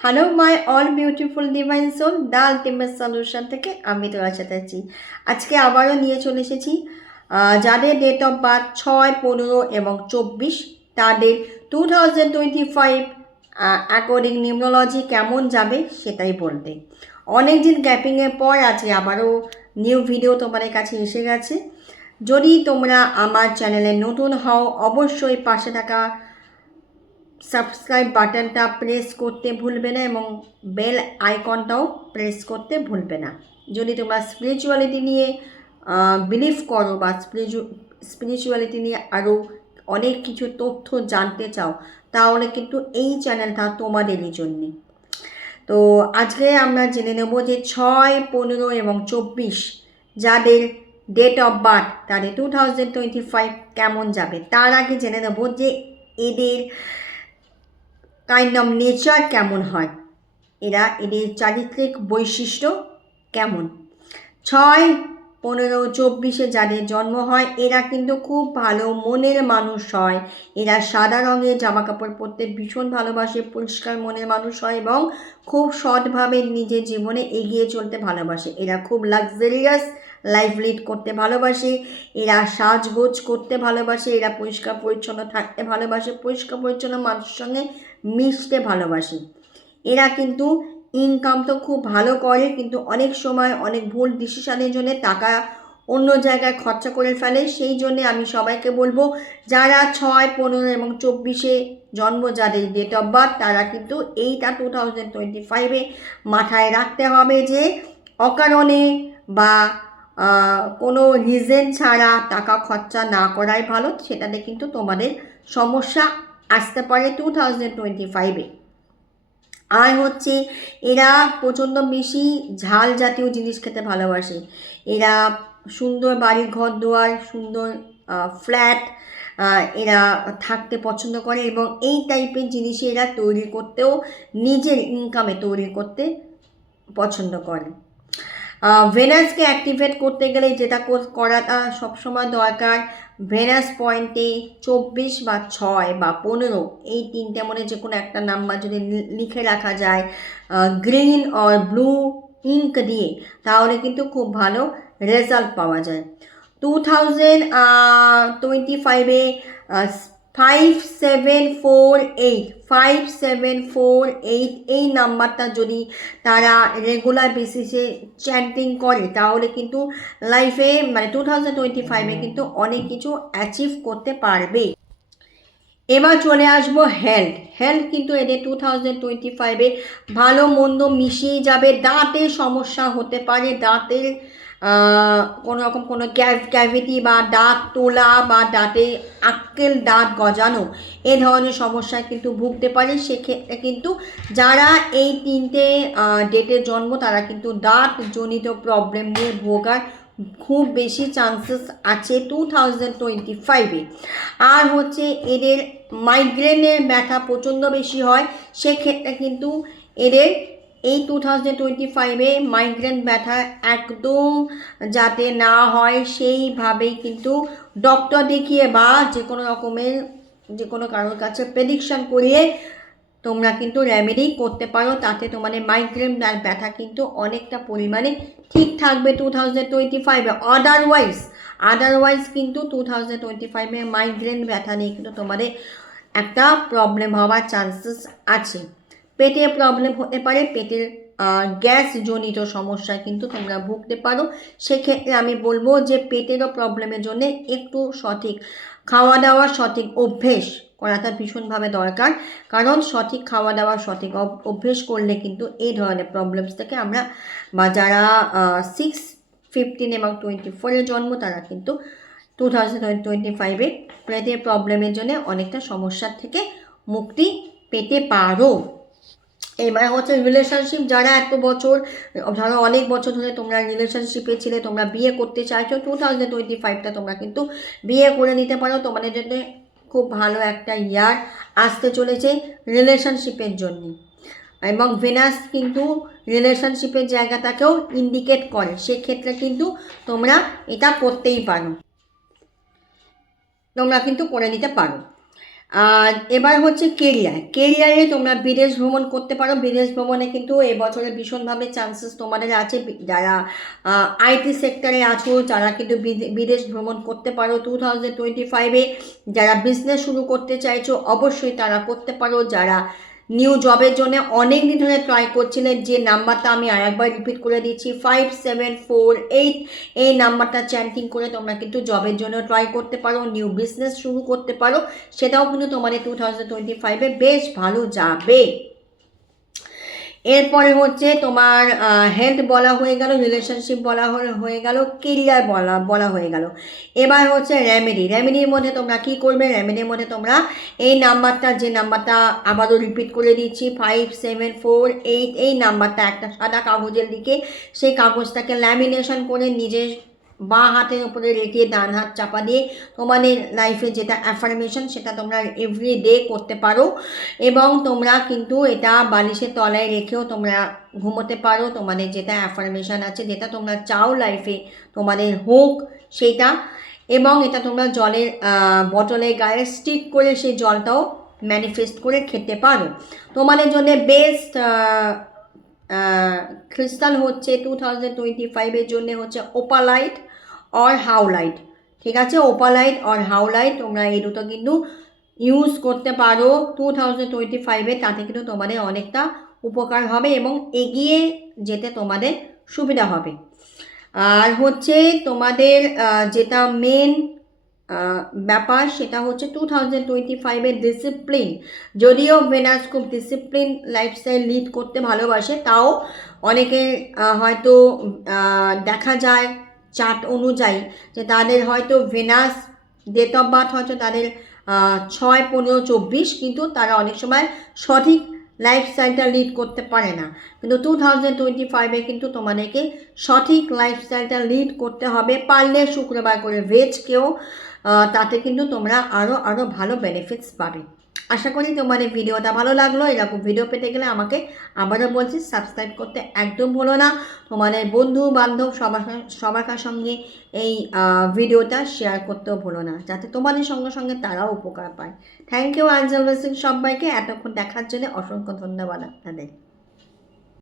Hello my all beautiful divine soul, the ultimate solution থেকে আমি তোরা চাচ্ছি। আজকে আবারও নিয়ে চলে এসেছি যাদের ডেট অফ বার্থ 6, 15 এবং 24, তাদের 2025 অ্যাকর্ডিং নিউমোলজি কেমন যাবে সেটাই বলতে। অনেক দিন গ্যাপিংয়ের পর আজকে আবারও নিউ ভিডিও তোমাদের কাছে এসে গেছে। যদি তোমরা আমার চ্যানেলে নতুন হও, অবশ্যই পাশে থাকা সাবস্ক্রাইব বাটনটা প্রেস করতে ভুলবে না এবং বেল আইকনটাও প্রেস করতে ভুলবে না। যদি তোমরা স্পিরিচুয়ালিটি নিয়ে বিলিভ করো বা স্পিরিচুয়ালিটি নিয়ে আরও অনেক কিছু তথ্য জানতে চাও, তাহলে কিন্তু এই চ্যানেলটা তোমাদেরই জন্যে। তো আজকে আমরা জেনে নেব যে 6, 15 এবং 24 যাদের ডেট অফ বার্থ তাদের 2025 কেমন যাবে। তার আগে জেনে নেব যে এদের কাইন্ড অফ নেচার কেমন হয়, এদের চারিত্রিক বৈশিষ্ট্য কেমন। 6, 15, 24 যাদের জন্ম হয় এরা কিন্তু খুব ভালো মনের মানুষ হয়। এরা সাদা রঙের জামা কাপড় পরতে ভীষণ ভালোবাসে, পরিষ্কার মনের মানুষ হয় এবং খুব সৎভাবে নিজের জীবনে এগিয়ে চলতে ভালোবাসে। এরা খুব লাক্সারিয়াস লাইফ লিড করতে ভালোবাসে। এরা সাজগোজ করতে ভালোবাসে। এরা পরিষ্কার পরিচ্ছন্ন থাকতে ভালোবাসে, পরিষ্কার পরিচ্ছন্ন মানুষের সঙ্গে মিশতে ভালোবাসে। এরা কিন্তু ইনকাম তো খুব ভালো করে, কিন্তু অনেক সময় অনেক ভুল ডিসিশনের জন্য টাকা অন্য জায়গায় খরচা করে ফেলে। সেই জন্যে আমি সবাইকে বলবো, যারা 6, 15 এবং 24 জন্ম, যাদের ডেট অফ বার্থ, তারা কিন্তু এইটা 2025 মাথায় রাখতে হবে যে অকারণে বা কোনো রিজন ছাড়া টাকা খরচা না করাই ভালো। সেটাতে কিন্তু তোমাদের সমস্যা আসতে পারে 2025। আর হচ্ছে এরা প্রচণ্ড বেশি ঝাল জাতীয় জিনিস খেতে ভালোবাসে। এরা সুন্দর বাড়ি ঘর দুয়ার, সুন্দর ফ্ল্যাট এরা থাকতে পছন্দ করে এবং এই টাইপের জিনিস এরা তৈরি করতেও, নিজের ইনকামে তৈরি করতে পছন্দ করে। ভেনাসকে অ্যাক্টিভেট করতে গেলে যেটা করাটা সবসময় দরকার, ভেনাস পয়েন্টে 24 বা 6 বা 15 এই তিনটে মনে যে কোনো একটা নাম্বার যদি লিখে রাখা যায় গ্রিন আর ব্লু ইঙ্ক দিয়ে, তাহলে কিন্তু খুব ভালো রেজাল্ট পাওয়া যায়। 2025-এ 5748 এই নাম্বারটা যদি তারা রেগুলার বেসিসে চ্যান্টিং করে, তাহলে কিন্তু লাইফে মানে 2025-এ কিন্তু অনেক কিছু অ্যাচিভ করতে পারবে। এবার চলে আসবো হেলথ কিন্তু এদের 2025-এ ভালো মন্দ মিশিয়ে যাবে। দাঁতের সমস্যা হতে পারে, দাঁতের কোনো রকম কোনো ক্যাভিটি বা দাঁত তোলা বা দাঁতে আক্কেল দাঁত গজানো, এ ধরনের সমস্যায় কিন্তু ভুগতে পারে। সেক্ষেত্রে কিন্তু যারা এই তিনটে ডেটের জন্ম, তারা কিন্তু দাঁতজনিত প্রবলেম নিয়ে ভোগার খুব বেশি চান্সেস আছে 2025-এ। আর হচ্ছে এদের মাইগ্রেনের ব্যথা প্রচণ্ড বেশি হয়। সেক্ষেত্রে কিন্তু এদের এই 2025-এ মাইগ্রেন ব্যথা একদম যাতে না হয় সেইভাবেই কিন্তু ডক্টর দেখিয়ে বা যে কোনো কারোর কাছে প্রেডিকশন করিয়ে তোমরা কিন্তু রেমেডি করতে পারো। তাতে তোমাদের মাইগ্রেন ব্যথা কিন্তু অনেকটা পরিমাণে ঠিক থাকবে 2025-এ। আদারওয়াইজ কিন্তু 2025-এ মাইগ্রেন ব্যথা নিয়ে কিন্তু তোমাদের একটা প্রবলেম হওয়ার চান্সেস আছে। পেটে প্রবলেম হতে পারে, পেটের গ্যাসজনিত সমস্যায় কিন্তু তোমরা ভুগতে পারো। সেক্ষেত্রে আমি বলবো যে পেটেরও প্রবলেমের জন্য একটু সঠিক খাওয়া দাওয়া, সঠিক অভ্যেস করাটা ভীষণভাবে দরকার। কারণ সঠিক খাওয়া দাওয়া, সঠিক অভ্যেস করলে কিন্তু এই ধরনের প্রবলেমস থেকে আমরা, বা যারা 6, 15 এবং 24-এর জন্ম, তারা কিন্তু 2025-এ পেটের প্রবলেমের জন্য অনেকটা সমস্যার থেকে মুক্তি পেতে পারো। এবার হচ্ছে রিলেশনশিপ, যারা এত বছর, ধরো অনেক বছর ধরে তোমরা রিলেশনশিপে ছিলে, তোমরা বিয়ে করতে চাইছো, 2025টা তোমরা কিন্তু বিয়ে করে নিতে পারো। তোমাদের জন্য খুব ভালো একটা ইয়ার আসতে চলেছে রিলেশনশিপের জন্য। এবং ভেনাস কিন্তু রিলেশনশিপের জায়গাটাকেও ইন্ডিকেট করে। সেক্ষেত্রে কিন্তু তোমরা এটা করতেই পারো, তোমরা কিন্তু করে নিতে পারো। আর এবার হচ্ছে কেরিয়ারে তোমরা বিদেশ ভ্রমণ করতে পারো। বিদেশ ভ্রমণে কিন্তু এবছরে ভীষণভাবে চান্সেস তোমাদের আছে। যারা আইটি সেক্টরে আছো যারা কিন্তু বিদেশ ভ্রমণ করতে পারো 2025-এ। যারা বিজনেস শুরু করতে চাইছো অবশ্যই তারা করতে পারো। যারা নিউ জবের জন্য অনেক দিন ধরে ট্রাই করছিলেন, যে নাম্বারটা আমি আরেকবার রিপিট করে দিচ্ছি 5748, এই নাম্বারটা চ্যান্টিং করে তোমরা কিন্তু জবের জন্য ট্রাই করতে পারো, নিউ বিজনেস শুরু করতে পারো। সেটাও কিন্তু তোমাদের 2025-এ বেশ ভালো যাবে। এরপরে হচ্ছে তোমার হেলথ বলা হয়ে গেল, রিলেশনশিপ বলা হয়ে গেল, কেরিয়ার বলা হয়ে গেল। এবার হচ্ছে রেমেডির মধ্যে তোমরা কি করবে? রেমেডির মধ্যে তোমরা এই নাম্বারটা, যে নাম্বারটা আবারও রিপিট করে দিচ্ছি 5748, এই নাম্বারটা একটা সাদা কাগজের দিকে, সেই কাগজটাকে ল্যামিনেশন করে নিজের বাঁ হাতের উপরে রেখে ডান হাত চাপা দিয়ে তোমাদের লাইফে যেটা অ্যাফার্মেশন সেটা তোমরা এভরিডে করতে পারো। এবং তোমরা কিন্তু এটা বালিশের তলায় রেখেও তোমরা ঘুমোতে পারো। তোমাদের যেটা অ্যাফার্মেশন আছে, যেটা তোমরা চাও লাইফে তোমাদের হোক সেটা। এবং এটা তোমরা জলের বটলের গায়ে স্টিক করে সেই জলটাও ম্যানিফেস্ট করে খেতে পারো। তোমাদের জন্য বেস্ট ক্রিস্টাল হচ্ছে 2025-এর জন্য হচ্ছে ওপালাইট অর হাউলাইট। ঠিক আছে, ওপালাইট অর হাউলাইট তোমরা এই দুটো কিন্তু ইউজ করতে পারো 2025-এ। তাতে কিন্তু তোমাদের অনেকটা উপকার হবে এবং এগিয়ে যেতে তোমাদের সুবিধা হবে। আর হচ্ছে তোমাদের যেটা মেন ব্যাপার সেটা হচ্ছে 2025-এর ডিসিপ্লিন। যদিও ভেনাস খুব ডিসিপ্লিন লাইফস্টাইল লিড করতে ভালোবাসে, তাও অনেকে হয়তো দেখা যায় চার্ট অনুযায়ী যে তাদের হয়তো ভেনাস ডেট অফ বার্থ হয়তো তাদের 6-15-24, কিন্তু তারা অনেক সময় সঠিক লাইফস্টাইলটা লিড করতে পারে না। কিন্তু 2025-এ কিন্তু তোমাদেরকে সঠিক লাইফস্টাইলটা লিড করতে হবে। পারলে শুক্রবার করে ভেজ খেও, তাতে কিন্তু তোমরা আরও ভালো বেনিফিটস পাবে। আশা করি তোমাদের ভিডিওটা ভালো লাগলো। এরকম ভিডিও পেতে গেলে আমাকে আবারও বলছি সাবস্ক্রাইব করতে একদম ভুলো না। তোমাদের বন্ধু বান্ধব সবার সঙ্গে এই ভিডিওটা শেয়ার করতেও ভুলো না, যাতে তোমাদের সঙ্গে সঙ্গে তারাও উপকার পায়। থ্যাংক ইউ অ্যাঞ্জেল ব্লেসিং সবাইকে এতক্ষণ দেখার জন্য অসংখ্য ধন্যবাদ আপনাদের।